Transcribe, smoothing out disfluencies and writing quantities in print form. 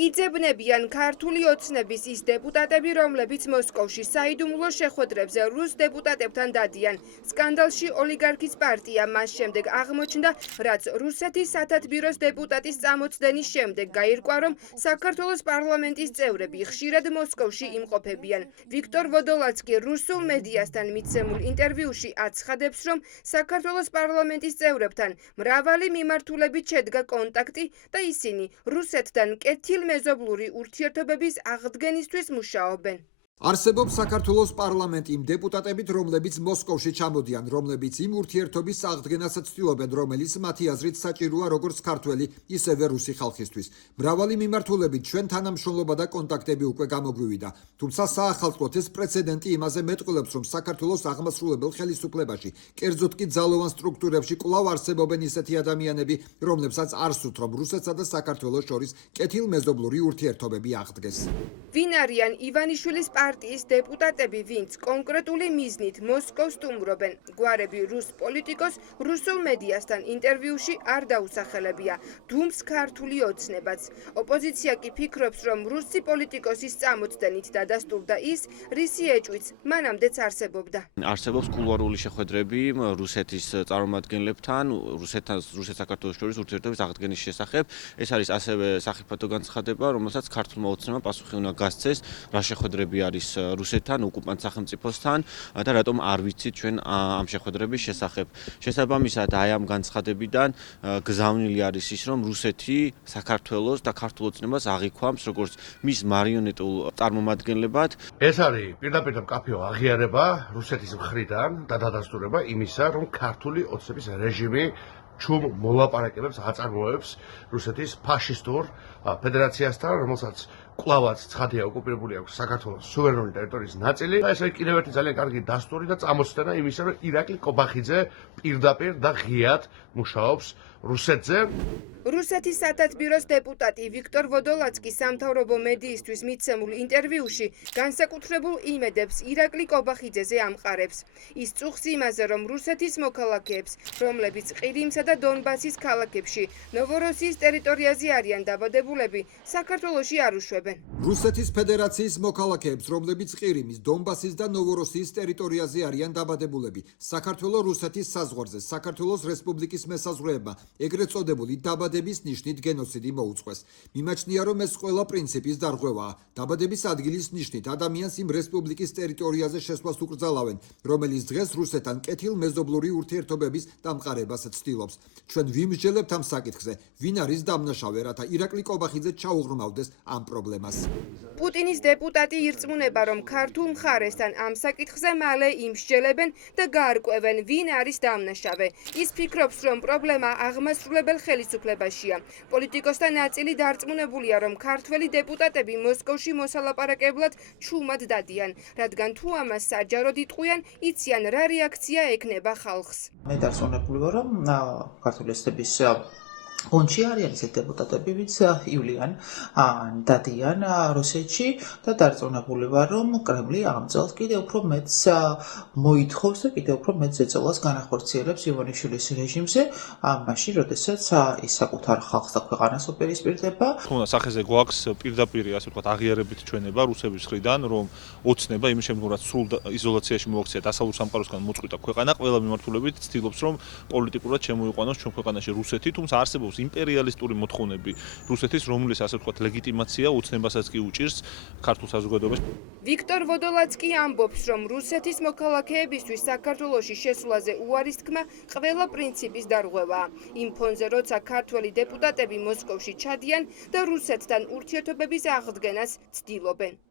იძებნებიან ქართული ოცნების ის დეპუტატები, რომლებიც მოსკოვში საიდუმლო შეხვედრებზე რუს დეპუტატებთან დადიან. სკანდალში ოლიგარქის პარტია მას შემდეგ აღმოჩნდა, რაც რუსეთის სათათბიროს დეპუტატის წამოწდენის შემდეგ გაირკვა, რომ საქართველოს პარლამენტის წევრები ხშირად მოსკოვში იმყოფებიან. ვიქტორ ვოდოლაცკი რუსულ მედიასთან მიცემულ ინტერვიუში აცხადებს, რომ საქართველოს პარლამენტის წევრებთან მრავალი მიმართულებით შედგა კონტაქტი და ისინი რუსეთთან მეზობლური ურთიერთობების აღდგენისთვის მუშაობენ. არსებობს საქართველოს პარლამენტი იმ დეპუტატებით, რომლებიც მოსკოვში ჩამოდიან, რომლებიც იმ ურთიერთობის აღდგენასაც ცდილობენ, რომელიც მათი აზრით საჭიროა როგორც ქართველი, ისევე რუსი ხალხისთვის. მრავალი მიმართულებით ჩვენ თანამშრომლობა და კონტაქტები უკვე გამოგვივიდა. თუმცა საახალწლოდ ეს პრეცედენტი იმაზე მეტყველებს, რომ საქართველოს აღმასრულებელ ხელისუფლებაში, კერძოდ კი ძალოვან სტრუქტურებში კვლავ არსებობენ ისეთი ადამიანები, რომლებსაც არ სურთ, რომ რუსეთსა და საქართველოს შორის კეთილმეზობლური ურთიერთობები აღდგეს. ვინ არიან ივანიშვილის პარტიის დეპუტატები, ვინც კონკრეტული მიზნით მოსკოვს სტუმრობენ? გვარები რუს პოლიტიკოს რუსულ მედიასთან ინტერვიუში არ დაუსახელებია. დუმს ქართული ოცნებაც. ოპოზიცია კი ფიქრობს, რომ რუსი პოლიტიკოსის წამოწდენით დადასტურდა ის, რისი ეჭვიც მანამდეც არსებობდა. არსებობს კულუარული შეხვედრები რუსეთის წარმომადგენლებთან, რუსეთ-საქართველოს შორის ურთიერთობის აღდგენის შესახებ. ეს არის ასევე სახიფათო განცხადება, რომელსაც ქართულმა ოცნებამ პასუხი უნდა გასცეს, რა შეხვედრები არის რუსეთთან, ოკუპანტ სახელმწიფოსთან და რატომ არ ვიცით ჩვენ ამ შეხვედრების შესახებ. შესაბამისად, აი ამ განცხადებიდან გზავნილი არის ის, რომ რუსეთი საქართველოს და ქართულ ოცნებას აღიქვამს როგორც მის მარიონეტულ წარმომადგენლებად. ეს არის პირდაპირ და მკაფიო აღიარება რუსეთის მხრიდან და დადასტურება იმისა, რომ ქართული ოცნების რეჟიმი ჩუმ მოლაპარაკებებს აწარმოებს რუსეთის ფაშისტურ ფედერაციასთან, რომელსაც კვლავაც ცხადია ოკუპირებული აქვს საქართველოს სუვერენული ტერიტორიის ნაწილი. ეს არის კიდევ ერთი ძალიან კარგი დასტური და წამოწდენა იმისა, რომ ირაკლი კობახიძე პირდაპირ და ღიად მუშაობს რუსეთზე. რუსეთის სათათბიროს დეპუტატი ვიქტორ ვოდოლაცკი სამთავრობო მედიისთვის მიცემულ ინტერვიუში განსაკუთრებულ იმედებს ირაკლი კობახიძეზე ამყარებს. ის წუხს იმაზე, რომ რუსეთის მოქალაქეებს, რომლებიც ყირიმსა და დონბასის ქალაქებში, ნოვოროსიის ტერიტორიაზე არიან დაბადებულები, საქართველოში არ უშვებენ. რუსეთის ფედერაციის მოქალაქეებს, რომლებიც ყირიმის, დონბასის და ნოვოროსიის ტერიტორიაზე არიან დაბადებულები, საქართველო-რუსეთის საზღვარზე საქართველოს რესპუბლიკის მესაზღვრეებმა ეგრეთ წოდებული დაბადების ნიშნით გენოციდი მოუწყვეს. მიმაჩნია, რომ ეს ყველა პრინციპის დარღვევაა. დაბადების ადგილის ნიშნით ადამიანს იმ რესპუბლიკის ტერიტორიაზე შესვლას უკრძალავენ, რომელიც დღეს რუსეთთან კეთილმეზობლური ურთიერთობების დამყარებას ცდილობს. ჩვენ ვიმსჯელებთ ამ საკითხზე, ვინ არის დამნაშავე, რათა ირაკლი კობახიძე ჩაუღრმავდეს ამ პრობლემას. პუტინის დეპუტატი ირწმუნება, რომ ქართულ მხარესთან ამ საკითხზე მალე იმსჯელებენ და გაარკვევენ, ვინ არის დამნაშავე. ის ფიქრობს, რომ პრობლემა აღმასრულებელ ხელისუფლებაშია. პოლიტიკოსთა ნაწილი დარწმუნებულია, რომ ქართველი დეპუტატები მოსკოვში მოსალაპარაკებლად ჩუმად დადიან, რადგან თუ ამას საჯაროდ იტყვიან, იციან რა რეაქცია ექნება ხალხს. მე დარწმუნებული ვარ, რომ ქართული ოცნების გუნდში არიან ისეთი დეპუტატები, ვინც ივლიან დადიან რუსეთში და დარწმუნებული ვარ, რომ კრემლი ამ წელს კიდევ უფრო მეტს მოითხოვს და კიდევ უფრო მეტ ზეწოლას განახორციელებს ივანიშვილის რეჟიმზე, მაშინ, როდესაც ის საკუთარ ხალხს და ქვეყანას უპირისპირდება. თუმცა სახეზე გვაქვს პირდაპირ, ასე ვთქვათ, აღიარებით ჩვენება რუსების მხრიდან, რომ ოცნება იმის შემდგომ, რაც სრულ იზოლაციაში მოაქცია დასავლურ სამყაროსგან მოწყვიტა ქვეყანა, ყველა მიმართულებით ცდილობს, რომ პოლიტიკურად შემოიყვანოს ჩვენ ქვეყანაში რუსეთი, თუმცა არსებობს იმპერიალისტური მოთხოვნები რუსეთის, რომლის ასე ვთქვათ ლეგიტიმაცია ოცნებასაც კი უჭირს ქართულ საზოგადოებას. ვიქტორ ვოდოლაცკი ამბობს, რომ რუსეთის მოქალაქეებისთვის საქართველოში შესვლაზე უარის თქმა ყველა პრინციპის დარღვევაა. იმ ფონზე, როცა ქართველი დეპუტატები მოსკოვში ჩადიან და რუსეთთან ურთიერთობების აღდგენას ცდილობენ.